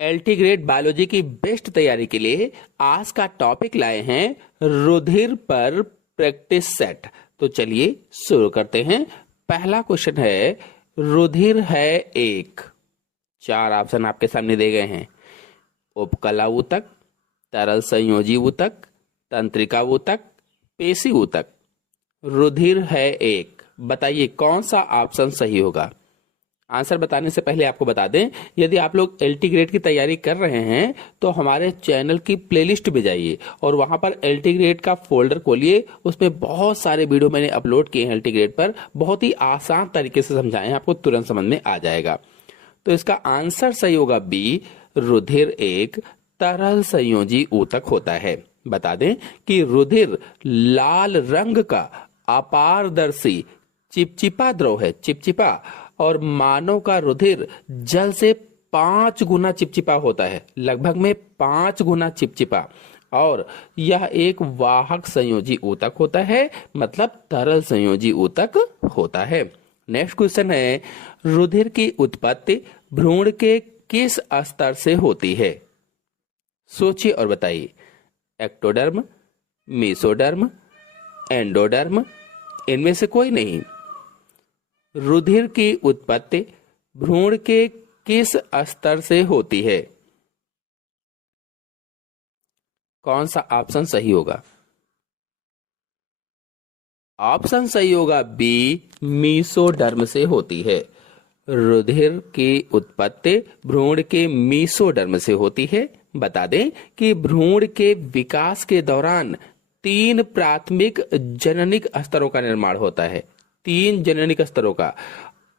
LT grade biology की best तैयारी के लिए आज का टॉपिक लाए हैं रुधिर पर प्रैक्टिस सेट। तो चलिए शुरू करते हैं। पहला क्वेश्चन है, रुधिर है एक। चार ऑप्शन आपके सामने दिए गए हैं। उपकला ऊतक, तरल संयोजी ऊतक, तंत्रिका ऊतक, पेशी ऊतक। रुधिर है एक, बताइए कौन सा ऑप्शन सही होगा। आंसर बताने से पहले आपको बता दें, यदि आप लोग एलटी ग्रेड की तैयारी कर रहे हैं तो हमारे चैनल की प्लेलिस्ट में जाइए और वहां पर एलटी ग्रेड का फोल्डर खोलिए। उसमें बहुत सारे वीडियो मैंने अपलोड किए हैं एलटी ग्रेड पर, बहुत ही आसान तरीके से समझाए हैं, आपको तुरंत समझ में आ जाएगा। तो इसका आंसर सही होगा बी, रुधिर एक तरल संयोजी ऊतक होता है। बता दें कि रुधिर लाल रंग का अपारदर्शी चिपचिपा द्रव है, चिपचिपा, और मानव का रुधिर जल से 5 गुना चिपचिपा होता है, लगभग में 5 गुना चिपचिपा। और यह एक वाहक संयोजी ऊतक होता है, मतलब तरल संयोजी ऊतक होता है। नेक्स्ट क्वेश्चन है, रुधिर की उत्पत्ति भ्रूण के किस स्तर से होती है। सोचिए और बताइए। एक्टोडर्म, मेसोडर्म, एंडोडर्म, इनमें से कोई नहीं। रुधिर की उत्पत्ति भ्रूण के किस स्तर से होती है। कौन सा ऑप्शन सही होगा। ऑप्शन सही होगा बी, मीसोडर्म से होती है। रुधिर की उत्पत्ति भ्रूण के मीसोडर्म से होती है। बता दें कि भ्रूण के विकास के दौरान 3 प्राथमिक जननिक स्तरों का निर्माण होता है। 3 जननिक स्तरों का,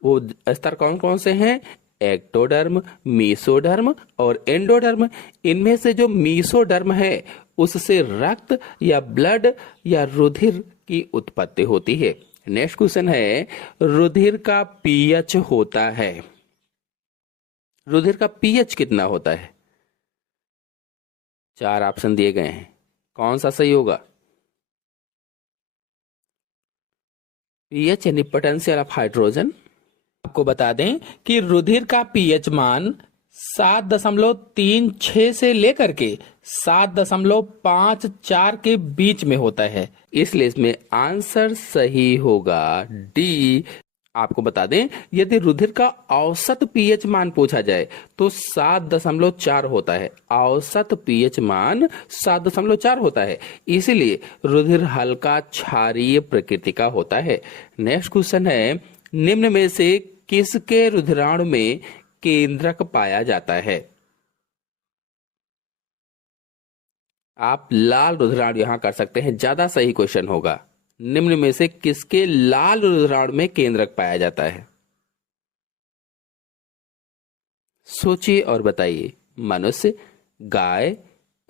वो स्तर कौन कौन से हैं। एक्टोडर्म, मीसोडर्म और एंडोडर्म। इनमें से जो मीसोडर्म है उससे रक्त या ब्लड या रुधिर की उत्पत्ति होती है। नेक्स्ट क्वेश्चन है, रुधिर का पीएच होता है। रुधिर का पीएच कितना होता है। 4 ऑप्शन दिए गए हैं, कौन सा सही होगा। पीएच यानी पोटेंशियल ऑफ हाइड्रोजन। आपको बता दें कि रुधिर का पीएच मान 7.36 से लेकर के 7.54 के बीच में होता है, इसलिए इसमें आंसर सही होगा डी। आपको बता दें, यदि रुधिर का औसत पीएच मान पूछा जाए तो 7.4 होता है। औसत पीएच मान 7.4 होता है, इसीलिए रुधिर हल्का क्षारीय प्रकृति का होता है। नेक्स्ट क्वेश्चन है, निम्न में से किसके रुधिराणु में केंद्रक पाया जाता है। आप लाल रुधिराणु यहां कर सकते हैं, ज्यादा सही क्वेश्चन होगा। निम्न में से किसके लाल रुधिराणु में केंद्रक पाया जाता है। सोचिए और बताइए। मनुष्य, गाय,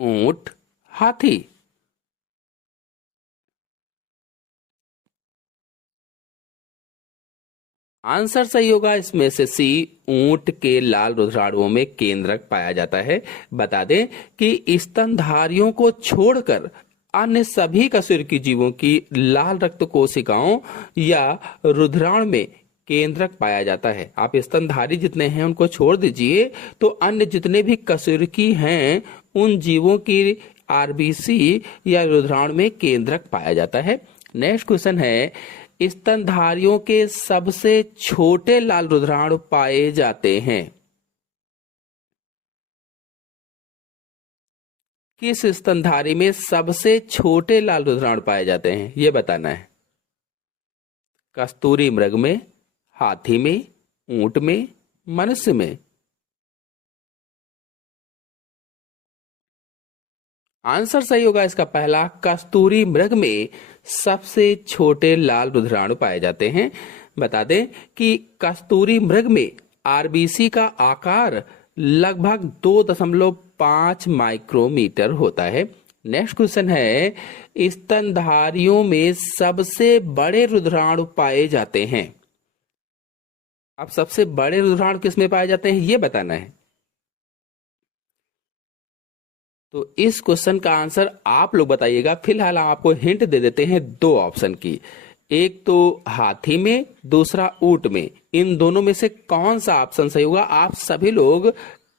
ऊंट, हाथी। आंसर सही होगा इसमें से सी, ऊंट के लाल रुधिराणुओं में केंद्रक पाया जाता है। बता दें कि स्तनधारियों को छोड़कर अन्य सभी कशेरुकी जीवों की लाल रक्त कोशिकाओं या रुधिराणु में केंद्रक पाया जाता है। आप स्तनधारी जितने हैं उनको छोड़ दीजिए, तो अन्य जितने भी कशेरुकी हैं उन जीवों की आरबीसी या रुधिराणु में केंद्रक पाया जाता है। नेक्स्ट क्वेश्चन है, स्तनधारियों के सबसे छोटे लाल रुधिराणु पाए जाते हैं। किस स्तनधारी में सबसे छोटे लाल रुधिराणु पाए जाते हैं, यह बताना है। कस्तूरी मृग में, हाथी में, ऊंट में, मनुष्य में। आंसर सही होगा इसका पहला, कस्तूरी मृग में सबसे छोटे लाल रुधिराणु पाए जाते हैं। बता दें कि कस्तूरी मृग में आरबीसी का आकार लगभग 2.5 माइक्रोमीटर होता है। नेक्स्ट क्वेश्चन है, स्तनधारियों में सबसे बड़े रुधिराणु पाए जाते हैं। अब सबसे बड़े रुधिराणु किस में पाए जाते हैं ये बताना है। तो इस क्वेश्चन का आंसर आप लोग बताइएगा। फिलहाल हम आपको हिंट दे देते हैं 2 ऑप्शन की। एक तो हाथी में, दूसरा ऊंट में। इन दोनों में से कौन सा ऑप्शन सही होगा, आप सभी लोग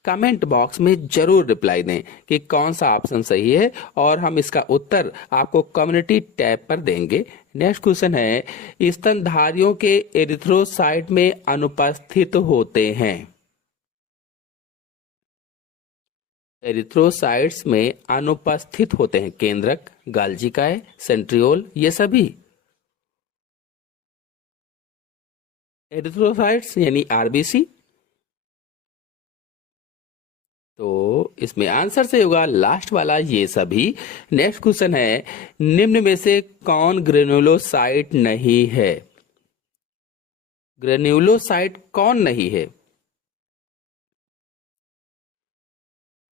कमेंट बॉक्स में जरूर रिप्लाई दें कि कौन सा ऑप्शन सही है और हम इसका उत्तर आपको कम्युनिटी टैब पर देंगे। नेक्स्ट क्वेश्चन है, स्तनधारियों के एरिथ्रोसाइट में अनुपस्थित होते हैं। एरिथ्रोसाइट्स में अनुपस्थित होते हैं केंद्रक, गाल्जिकाए, सेंट्रियोल, ये सभी। एरिथ्रोसाइट्स यानी आरबीसी। तो इसमें आंसर सही होगा लास्ट वाला, ये सभी। नेक्स्ट क्वेश्चन है, निम्न में से कौन ग्रेनुलोसाइट नहीं है? ग्रेन्युलोसाइट कौन नहीं है?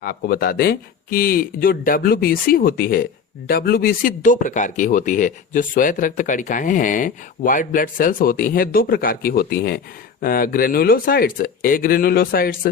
आपको बता दें कि जो WBC होती है, WBC दो प्रकार की होती है। जो श्वेत रक्त कणिकाएं हैं, व्हाइट ब्लड सेल्स होती हैं, दो प्रकार की होती हैं, ग्रेन्युलोसाइट्स, एग्रेनुलोसाइट्स।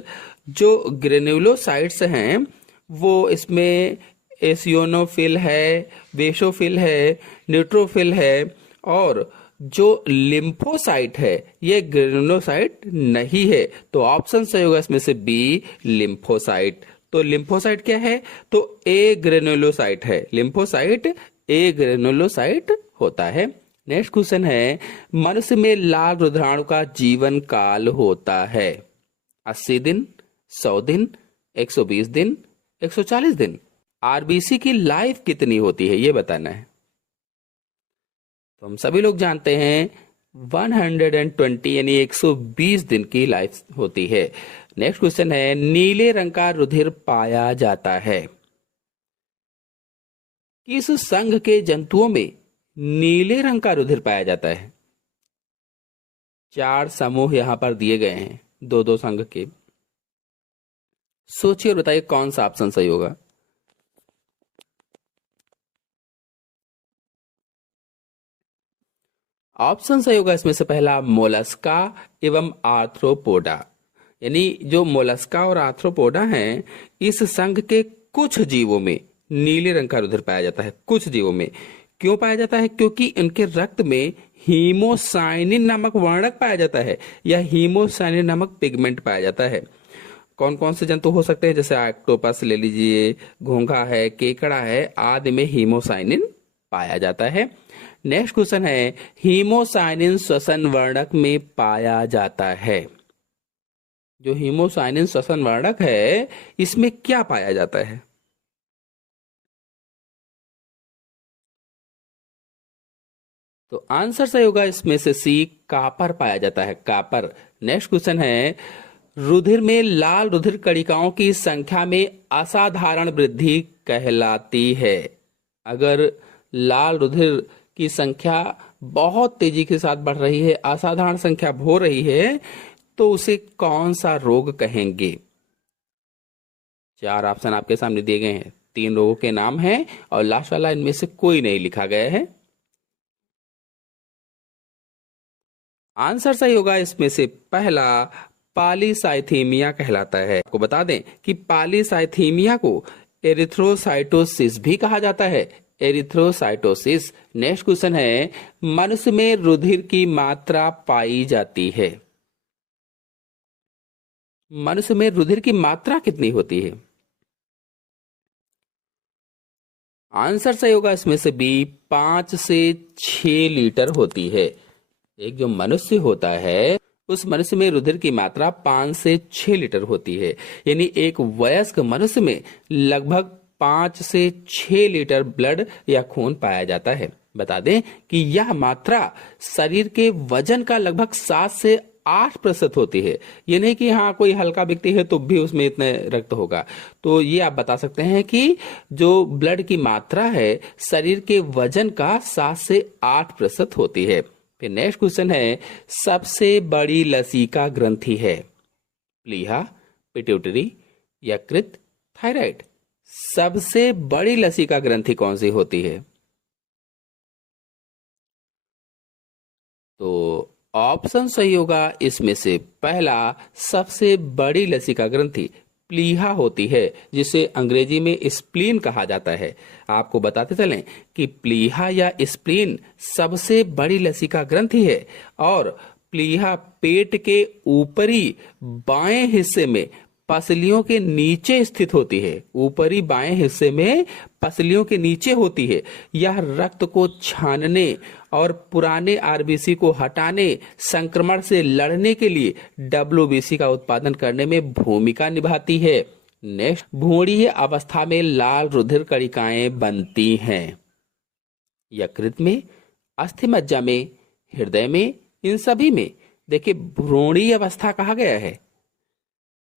जो ग्रेन्युलोसाइट्स हैं वो इसमें एसियोनोफिल है, बेसोफिल है, न्यूट्रोफिल है, और जो लिम्फोसाइट है ये ग्रेनुलोसाइट नहीं है। तो ऑप्शन सही होगा इसमें से बी, लिम्फोसाइट। तो लिम्फोसाइट क्या है? तो ए ग्रेनुलोसाइट है। लिम्फोसाइट ए ग्रेनुलोसाइट होता है। नेक्स्ट क्वेश्चन है, मनुष्य में लाल रुधिराणु का जीवन काल होता है 80 दिन, 100 दिन, 120 दिन, 140 दिन। आरबीसी की लाइफ कितनी होती है ये बताना है। तो हम सभी लोग जानते हैं 120 यानी 120 दिन की लाइफ होती है। नेक्स्ट क्वेश्चन है, नीले रंग का रुधिर पाया जाता है। किस संघ के जंतुओं में नीले रंग का रुधिर पाया जाता है? 4 समूह यहां पर दिए गए हैं, 2-2 संघ के। सोचिए और बताइए कौन सा ऑप्शन सही होगा। ऑप्शन सही होगा इसमें से पहला, मोलस्का एवं आर्थ्रोपोडा। यानी जो मोलस्का और आर्थ्रोपोडा हैं, इस संघ के कुछ जीवों में नीले रंग का रुधिर पाया जाता है। कुछ जीवों में क्यों पाया जाता है? क्योंकि इनके रक्त में हीमोसाइनिन नामक वर्णक पाया जाता है, या हीमोसाइनिन नामक पिगमेंट पाया जाता है। कौन कौन से जंतु हो सकते हैं? जैसे ऑक्टोपस ले लीजिए, घोंघा है, केकड़ा है, आदि में हीमोसाइनिन पाया जाता है। नेक्स्ट क्वेश्चन है, हीमोसाइनिन श्वसन वर्णक में पाया जाता है। जो हीमोसाइनिन श्वसन वर्णक है इसमें क्या पाया जाता है? तो आंसर सही होगा इसमें से सी, कापर पाया जाता है, कापर। नेक्स्ट क्वेश्चन है, रुधिर में लाल रुधिर कणिकाओं की संख्या में असाधारण वृद्धि कहलाती है। अगर लाल रुधिर की संख्या बहुत तेजी के साथ बढ़ रही है, असाधारण संख्या हो रही है, तो उसे कौन सा रोग कहेंगे? 4 ऑप्शन आपके सामने दिए गए हैं, 3 रोगों के नाम हैं और लास्ट वाला इनमें से कोई नहीं लिखा गया है। आंसर सही होगा इसमें से पहला, पॉलीसाइथीमिया कहलाता है। आपको बता दें कि पॉलीसाइथीमिया को एरिथ्रोसाइटोसिस भी कहा जाता है, एरिथ्रोसाइटोसिस। नेक्स्ट क्वेश्चन है, मनुष्य में रुधिर की मात्रा पाई जाती है। मनुष्य में रुधिर की मात्रा कितनी होती है? आंसर सही होगा इसमें से बी, 5 से 6 लीटर होती है। एक जो मनुष्य होता है उस मनुष्य में रुधिर की मात्रा 5 से 6 लीटर होती है। यानी एक वयस्क मनुष्य में लगभग 5 से 6 लीटर ब्लड या खून पाया जाता है। बता दें कि यह मात्रा शरीर के वजन का लगभग 7 से 8% होती है। ये नहीं कि हाँ कोई हल्का व्यक्ति है तो भी उसमें इतने रक्त होगा। तो ये आप बता सकते हैं कि जो ब्लड की मात्रा है शरीर के वजन का 7 से 8% होती है। फिर नेक्स्ट क्वेश्चन है, सबसे बड़ी लसिका ग्रंथि है? प्लीहा, पिट्यूटरी, यकृत, थायराइड। सबसे बड़ी लसिका ग्रंथि कौन सी होती है? तो ऑप्शन सही होगा इसमें से पहला, सबसे बड़ी लसिका ग्रंथि प्लीहा होती है, जिसे अंग्रेजी में स्प्लीन कहा जाता है। आपको बताते चलें कि प्लीहा या स्प्लीन सबसे बड़ी लसिका ग्रंथि है, और प्लीहा पेट के ऊपरी बाएं हिस्से में पसलियों के नीचे स्थित होती है, ऊपरी बाएं हिस्से में पसलियों के नीचे होती है। यह रक्त को छानने और पुराने आरबीसी को हटाने, संक्रमण से लड़ने के लिए डब्ल्यूबीसी का उत्पादन करने में भूमिका निभाती है। नेक्स्ट, भ्रूणीय अवस्था में लाल रुधिर कणिकाएं बनती हैं। यकृत में, अस्थि मज्जा में, हृदय में, इन सभी में। देखिए, भ्रूणीय अवस्था कहा गया है,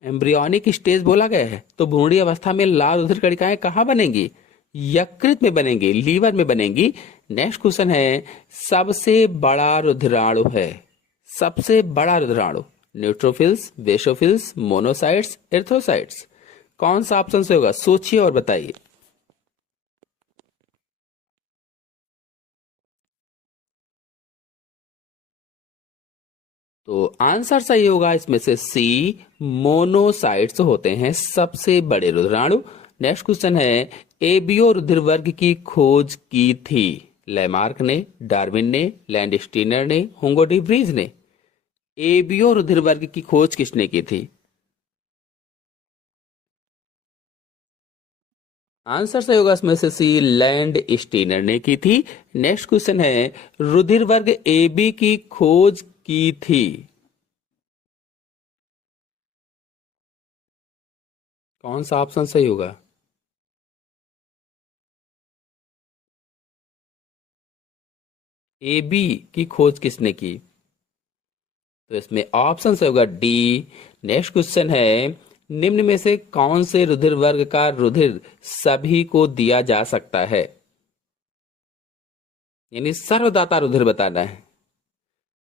एम्ब्रियोनिक स्टेज बोला गया है, तो भ्रूणीय अवस्था में लाल रुधिर कणिकाएं कहाँ बनेंगी? यकृत में बनेंगी, लीवर में बनेंगी। नेक्स्ट क्वेश्चन है, सबसे बड़ा रुधिराणु है। सबसे बड़ा रुधिराणु, न्यूट्रोफिल्स, बेसोफिल्स, मोनोसाइट्स, एरिथ्रोसाइट्स। कौन सा ऑप्शन से होगा? सोचिए और बताइए। तो आंसर सही होगा इसमें से सी, मोनोसाइट्स होते हैं सबसे बड़े रुधिराणु। नेक्स्ट क्वेश्चन है, एबियो रुधिर वर्ग की खोज की थी। लैमार्क ने, डार्विन ने, लैंडस्टीनर ने, हुंगो डी व्रीज ने। एबियो रुधिर वर्ग की खोज किसने की थी? आंसर सही होगा इसमें से सी, लैंड स्टीनर ने की थी। नेक्स्ट क्वेश्चन है, रुधिर वर्ग ए बी की खोज की थी। कौन सा ऑप्शन सही होगा? ए बी की खोज किसने की? तो इसमें ऑप्शन सही होगा डी। नेक्स्ट क्वेश्चन है, निम्न में से कौन से रुधिर वर्ग का रुधिर सभी को दिया जा सकता है? यानी सर्वदाता रुधिर बताना है।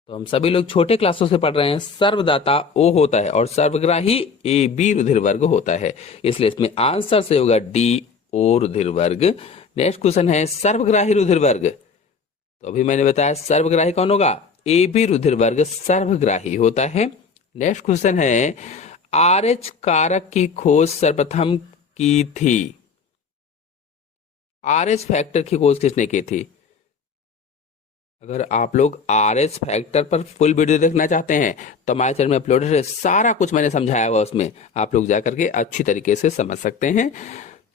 तो हम सभी लोग छोटे क्लासों से पढ़ रहे हैं, सर्वदाता ओ होता है और सर्वग्राही ए बी रुधिर वर्ग होता है, इसलिए इसमें आंसर से होगा डी, ओ रुधिर वर्ग। नेक्स्ट क्वेश्चन है, सर्वग्राही रुधिर वर्ग। तो अभी मैंने बताया सर्वग्राही कौन होगा? ए बी रुधिर वर्ग सर्वग्राही होता है। नेक्स्ट क्वेश्चन है, आरएच कारक की खोज सर्वप्रथम की थी। आरएच फैक्टर की खोज किसने की थी? अगर आप लोग आरएच फैक्टर पर फुल वीडियो देखना चाहते हैं तो हमारे चैनल में अपलोडेड है, सारा कुछ मैंने समझाया हुआ, उसमें आप लोग जाकर के अच्छी तरीके से समझ सकते हैं।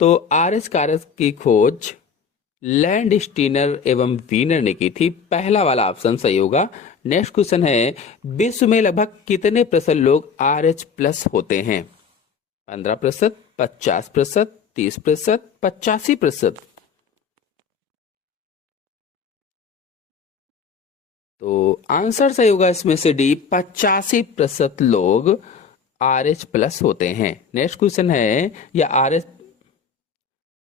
तो आरएच कारक की खोज लैंड स्टीनर एवं वीनर ने की थी। पहला वाला ऑप्शन सही होगा। नेक्स्ट क्वेश्चन है, विश्व में लगभग कितने प्रतिशत लोग RH प्लस होते हैं? 15%, 50%, 30%, 85%। तो आंसर सही होगा इसमें से डी, 85% लोग RH प्लस होते हैं। नेक्स्ट क्वेश्चन है, या RH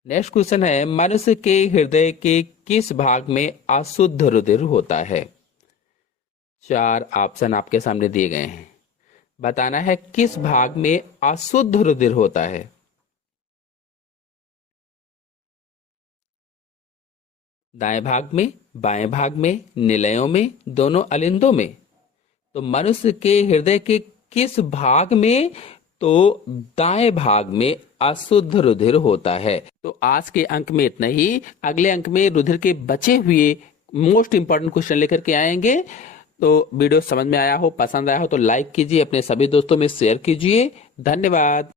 नेक्स्ट क्वेश्चन है, मनुष्य के हृदय के किस भाग में अशुद्ध रुधिर होता है? 4 ऑप्शन आपके सामने दिए गए हैं, बताना है किस भाग में अशुद्ध रुधिर होता है। दाएं भाग में, बाएं भाग में, निलयों में, दोनों अलिंदों में। तो मनुष्य के हृदय के किस भाग में? तो दाएं भाग में अशुद्ध रुधिर होता है। तो आज के अंक में इतना ही। अगले अंक में रुधिर के बचे हुए मोस्ट इंपॉर्टेंट क्वेश्चन लेकर के आएंगे। तो वीडियो समझ में आया हो, पसंद आया हो तो लाइक कीजिए, अपने सभी दोस्तों में शेयर कीजिए। धन्यवाद।